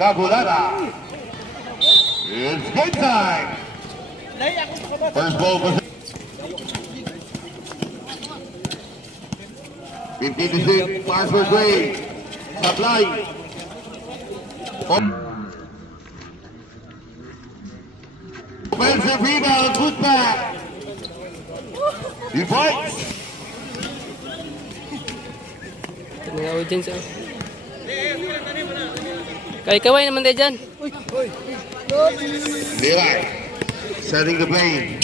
Cabulada. It's game time. First ball position. 15 to 6, pass first way. Supply. Offensive rebound, put back. 2 points. Mga audience oh. Kaway naman tayo dyan. Liray, setting the play.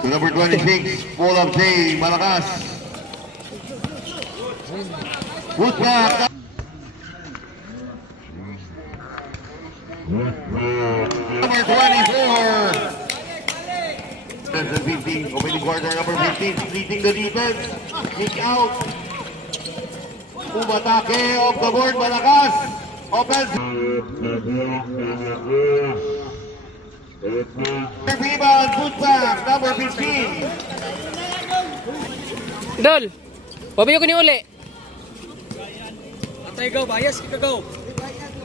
To number 26, full of J, Malakas. Put back. Number 24. 15, opening quarter, number 15, leading the defense. Kick out. Umatake off the board, Malakas. Offense. Rebound, put back, number 15. Dol, pabiyo ko ni uli. Atay go, bias kita go.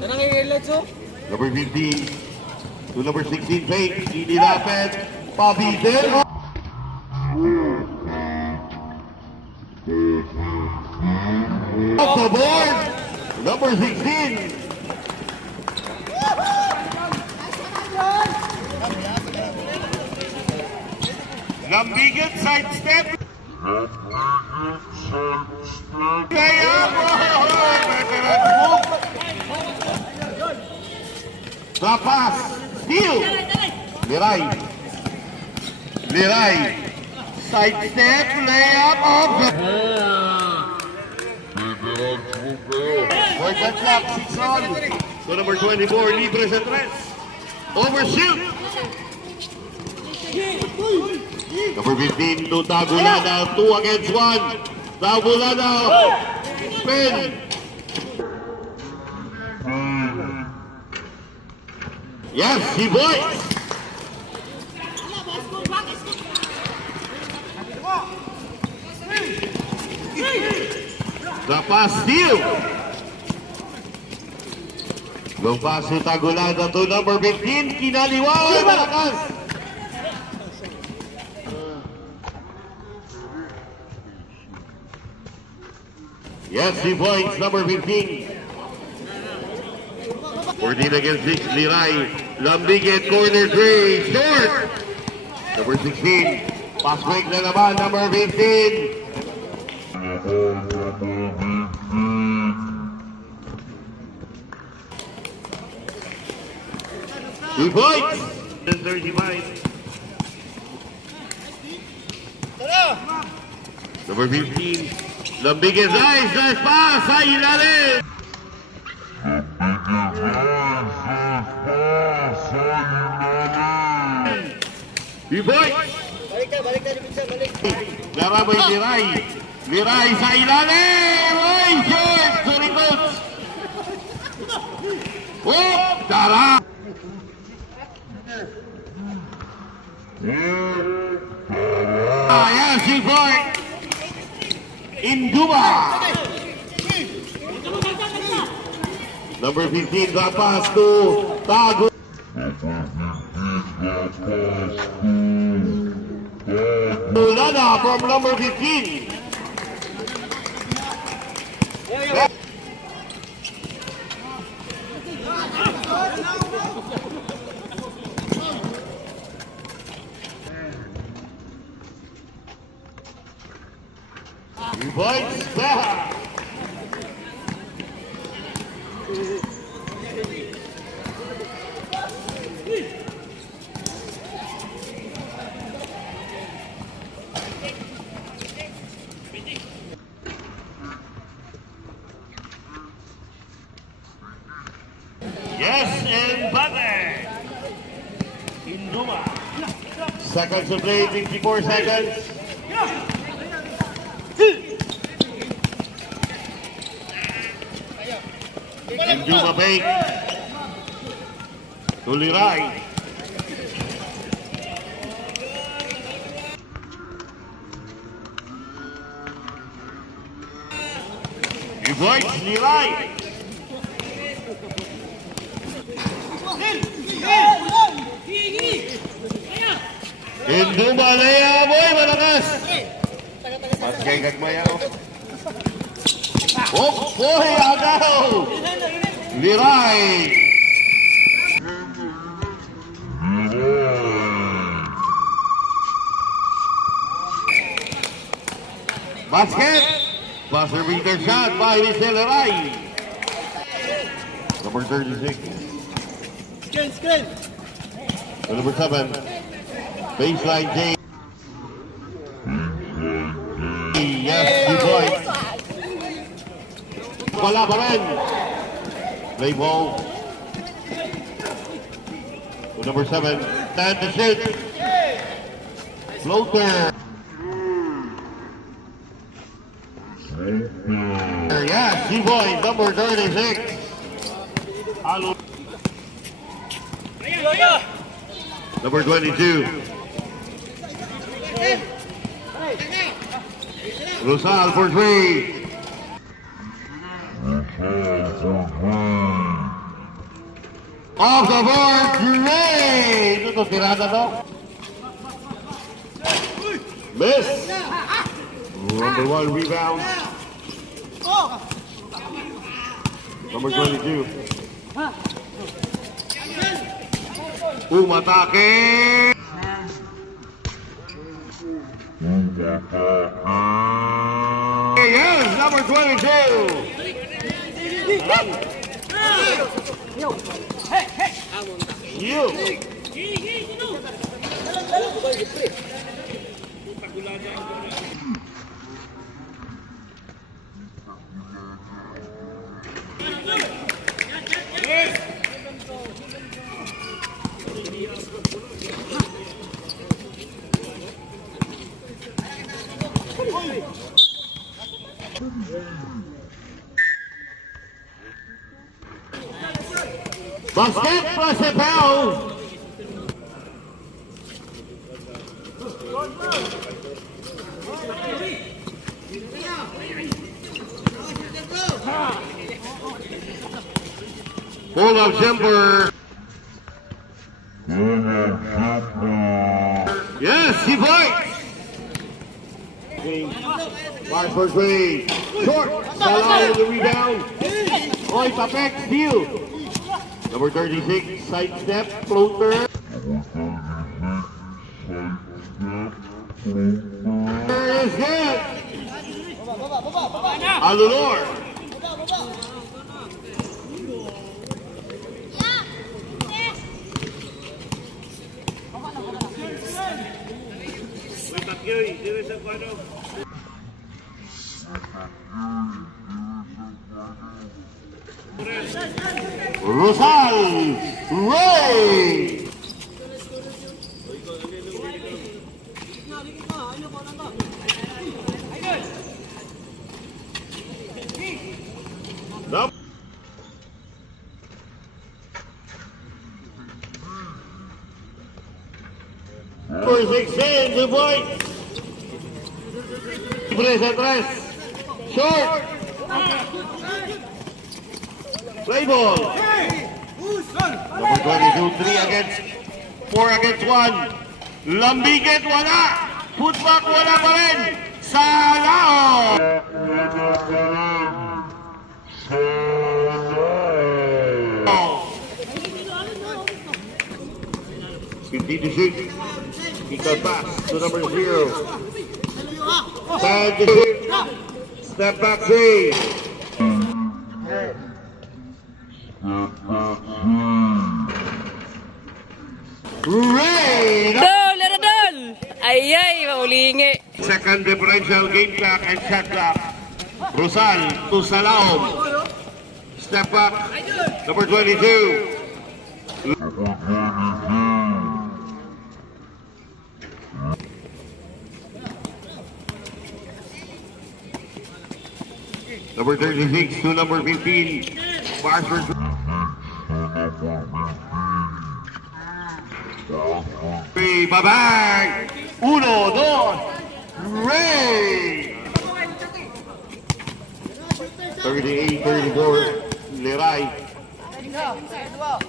Tanang i-highlights oh. Number 15 to number 16, fake. Hindi lapit. Bobby Del. Off the board, number 16. Lambigan side step. The pass, steal. Liray. Side step, layup off the. Fourth clock, 6 on. So number 24, libre sa tres. Overshoot. Number 15 to Tagulada, 2 against 1. Tagulada, spin. Yes, he boys. The pass steal. Long pass to Tagulada to number 15. Kinaliwala, Malakas. Yes, he points, number 15. 14 against 6, Liray. Lambigan, corner 3, short. Number 16, pass break na naman, number 15. He points. 35. Number 15, Lambigan, nice pass, sa ilalim. B-boy! Balik ka, balik. Larabay Liray. Liray sa ilalim! Ay, short! Sorry, coach! Whoop! Tara! Yes, B-boy! Induma! Number 15, the pass to Tago. Lana from number 15. Boys back. Yes, and Bate. Induma. Seconds to play, 54 seconds. Induma fake. Tuliray. Boys, Liray. Indumalaya boy, malakas. Paskay kagmaya o. Oh, boy, agaw. Liray. Basket. Buzzer beater shot by Liray. Number 36. Screen. Number 7. Baseline J. Yes, good boy. Wala pa rin. Play ball. Number 7. Stand to shoot. Floater. Yes, D-boy, number 36. Halo. Number 22. Rosal for 3. Off the board, great! Ito tirada to. Miss. Number 1 rebound. Number 22. Umatake. Yes, number 22. You. Basket plus a foul. Pull up jumper. Yes, he fights. Mark for 3. Short. Salah with the rebound. Oy, Papek, steal. Number 36, side step, floater. There is hit. Alulor. Rosal Ray. Number 16, the boy. Press atrás. Short. Play ball. Number 22, 3 against 4 against 1. Lambiget, wala. Putback, wala pa rin. Salao. Continue to shoot. Because pass to number 0. Time to shoot. Step back 3. Ray! Dol! Laro dol! Ayay! Maulingi! Second differential game clock and shot clock. Rosal to Salaom. Step back. Number 22. Number 36 to number 15. Barford. Three, babang! 1, 2, Ray! 38-34, Liray.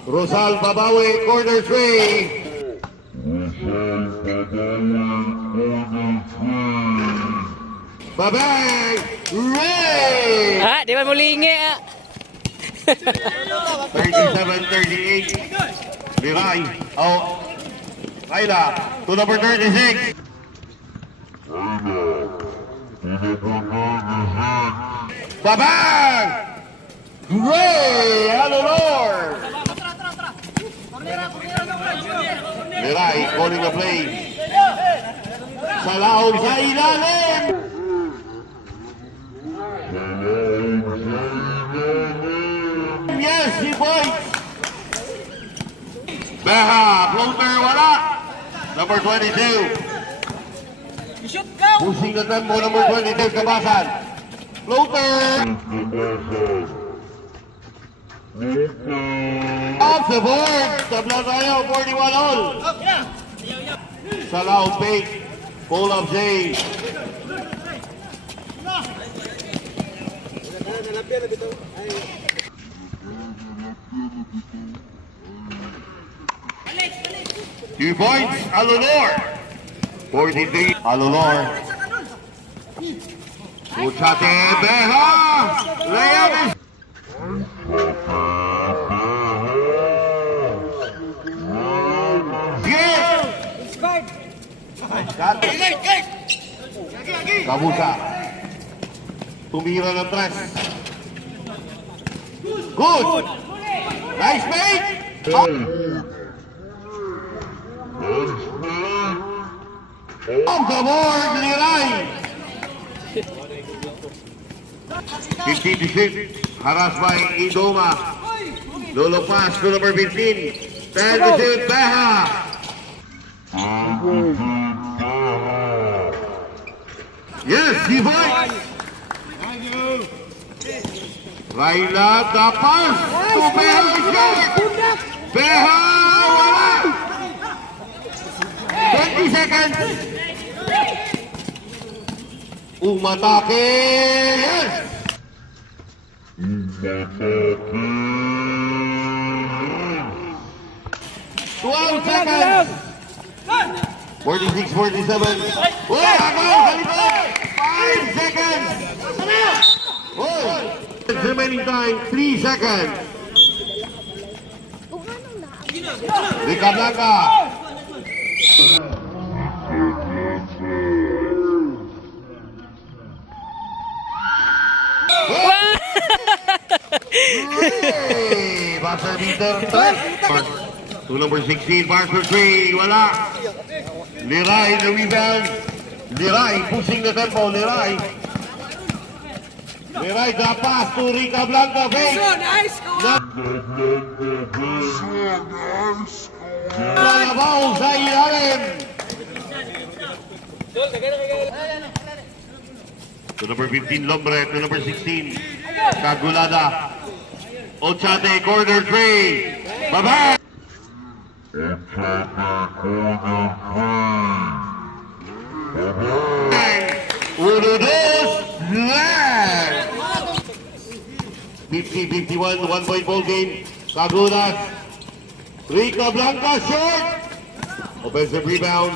Rosal, babawi, corner 3. Babay! Ray! Ah, di ba mulingi ah. 37-38. Liray. Oh. RAYLA to number 36. Babay! Ray! Ano Lord? Liray calling the play. Salaog sa ilalim. Yes, he points. Beha, floater, wala. Number 22. Shoot go! Pushing the tempo, number 22, Kabasan. Floater. Off the board. Tabla tayo, 41 all. Salaog fake. Pull up Jay. Two points, Alonor. 43, Alonor. Uchate Beha. Layup is. Yes. Kabusa. Tumira ng tres. Good. Nice mate. Off the board, Liray. 15-6. Harassed by Idoma. Lolo pass to number 15. 10-6. Beha. Yes, he points. RAYLA, the pass to Beha. Beha, wala. 20 seconds. Umatake. Yes. 12 seconds. 46, 47. Oh, agaw, 5 seconds. Oh, remaining time, 3 seconds. RICABLANCA. Hey, buzzer beater. To number 16, bars for 3. Wala. Liray, the rebound. Liray, pushing the tempo. Liray. Liray, the pass to RICABLANCA. Fake. Nice go! Lalabaw sa ilalim. To number 15, Lombre. To number 16, Kagulada. Ochate, corner 3. Bye-bye. Uno, dos, land. 50-51, 1-point ball game. Kagulas. RICABLANCA short. Offensive rebound.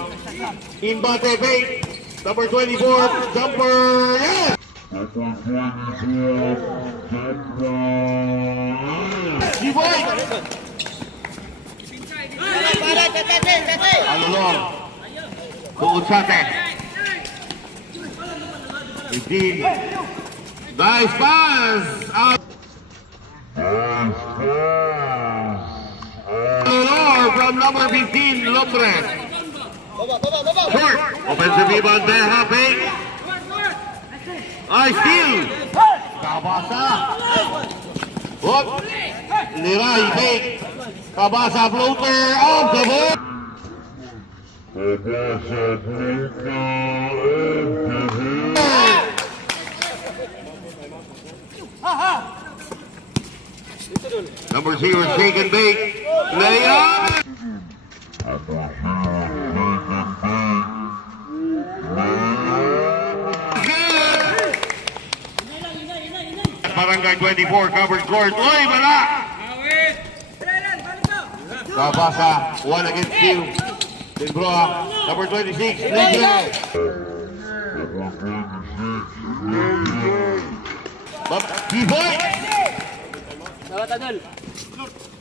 Inbate fake. Number 24, jumper. Yes. He won. Alolong. To Uchate. 15. Nice pass. Out. From number 15, Lombre. Short. Offensive rebound, Beha, fake. I steal. Kabasa. Hook. Liray, fake. Kabasa, floater, off the board. Number 0, shake and bake. Layup. Barangay 24, covered court. Oy, wala! Kabasa, 1 against 2. Limbroa, number 26, Libre. Kiboy! Dapat Adol.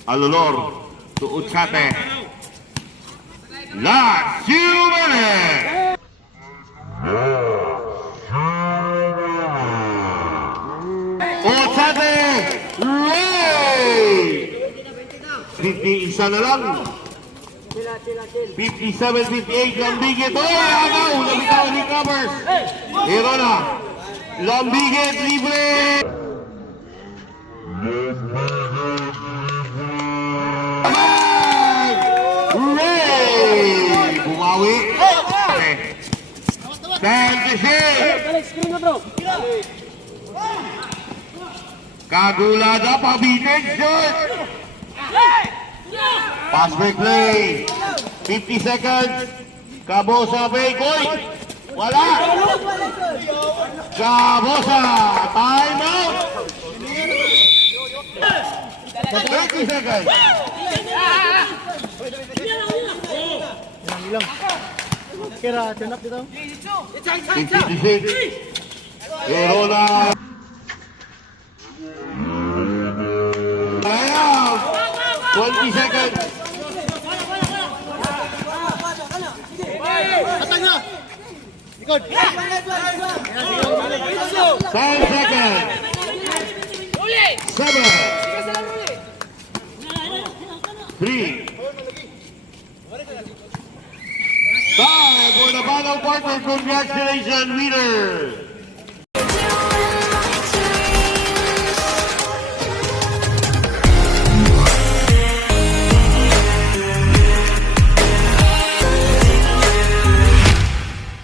Alolor, tuot kate. La Siumene! Otsate Ray! 50 isa na lang. 57-58 Lambigit. Oh, agaw! Nabitaw ni Covers. Hero na. Lambigit libre. Ray! Bumawi. 10-6. Balik, screen mo bro. Kagulada, pabitin, shot! Pass break play. 50 seconds. Kabosa, break, oy! Wala! Kabosa, time out! 30 seconds. Kira, tinak dito. 56. Pero na. Ayan! 20 seconds. Atang na. Ikot. 10 seconds. 7. 3. Time for the final partner. Congratulations, winner.